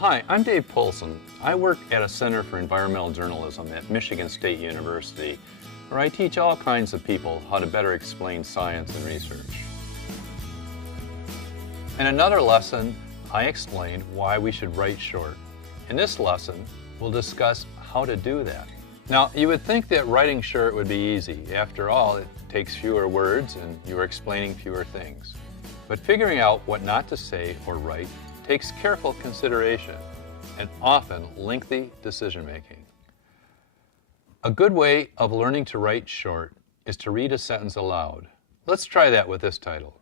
Hi, I'm Dave Polson. I work at a Center for Environmental Journalism at Michigan State University, where I teach all kinds of people how to better explain science and research. In another lesson, I explained why we should write short. In this lesson, we'll discuss how to do that. Now, you would think that writing short would be easy. After all, it takes fewer words and you are explaining fewer things. But figuring out what not to say or write takes careful consideration and often lengthy decision-making. A good way of learning to write short is to read a sentence aloud. Let's try that with this title.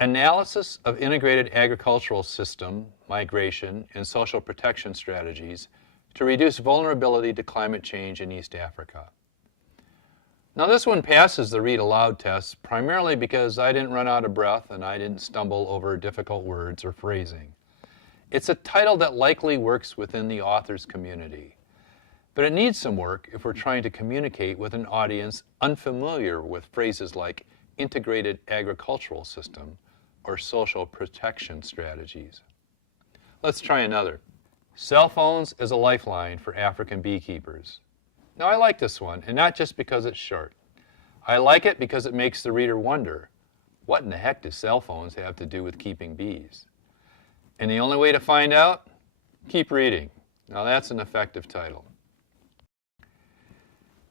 Analysis of integrated agricultural system, migration, and social protection strategies to reduce vulnerability to climate change in East Africa. Now this one passes the read aloud test primarily because I didn't run out of breath and I didn't stumble over difficult words or phrasing. It's a title that likely works within the author's community, but it needs some work if we're trying to communicate with an audience unfamiliar with phrases like integrated agricultural system or social protection strategies. Let's try another. Cell phones as a lifeline for African beekeepers. Now I like this one, and not just because it's short. I like it because it makes the reader wonder, what in the heck do cell phones have to do with keeping bees? And the only way to find out? Keep reading. Now that's an effective title.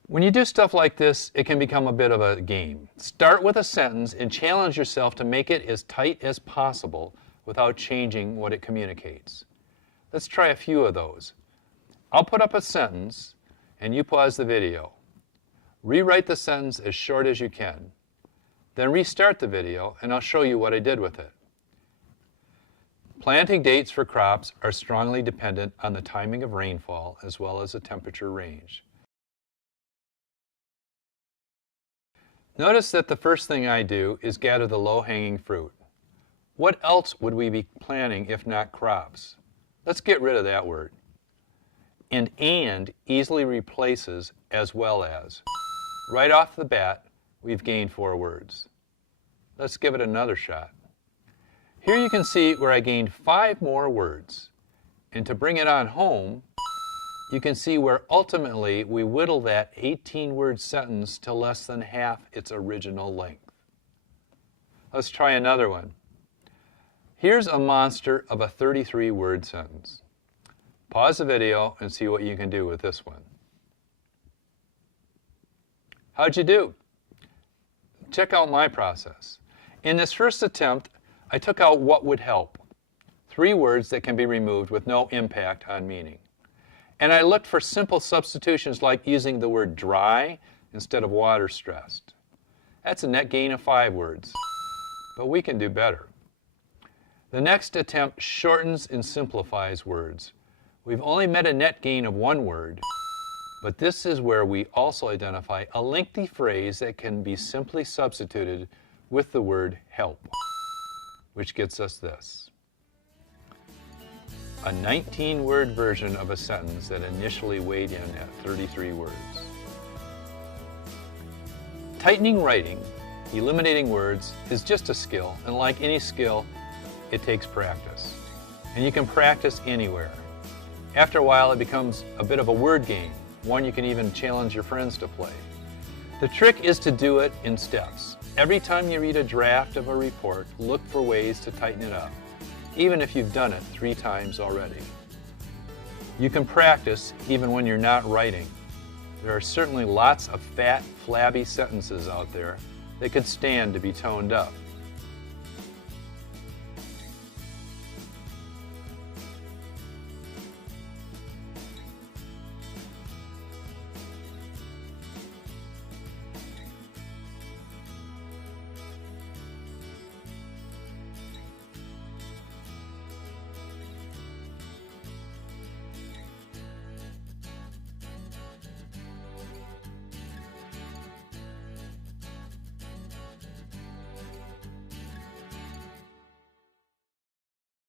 When you do stuff like this, it can become a bit of a game. Start with a sentence and challenge yourself to make it as tight as possible without changing what it communicates. Let's try a few of those. I'll put up a sentence and you pause the video. Rewrite the sentence as short as you can. Then restart the video and I'll show you what I did with it. Planting dates for crops are strongly dependent on the timing of rainfall as well as the temperature range. Notice that the first thing I do is gather the low-hanging fruit. What else would we be planting if not crops? Let's get rid of that word. And easily replaces as well as. Right off the bat, we've gained 4 words. Let's give it another shot. Here you can see where I gained 5 more words. And to bring it on home, you can see where ultimately we whittle that 18-word sentence to less than half its original length. Let's try another one. Here's a monster of a 33-word sentence. Pause the video and see what you can do with this one. How'd you do? Check out my process. In this first attempt, I took out what would help. 3 words that can be removed with no impact on meaning. And I looked for simple substitutions like using the word dry instead of water stressed. That's a net gain of 5 words, but we can do better. The next attempt shortens and simplifies words. We've only met a net gain of 1 word, but this is where we also identify a lengthy phrase that can be simply substituted with the word help, which gets us this. A 19-word version of a sentence that initially weighed in at 33 words. Tightening writing, eliminating words, is just a skill, and like any skill, it takes practice. And you can practice anywhere. After a while, it becomes a bit of a word game, one you can even challenge your friends to play. The trick is to do it in steps. Every time you read a draft of a report, look for ways to tighten it up, even if you've done it 3 times already. You can practice even when you're not writing. There are certainly lots of fat, flabby sentences out there that could stand to be toned up.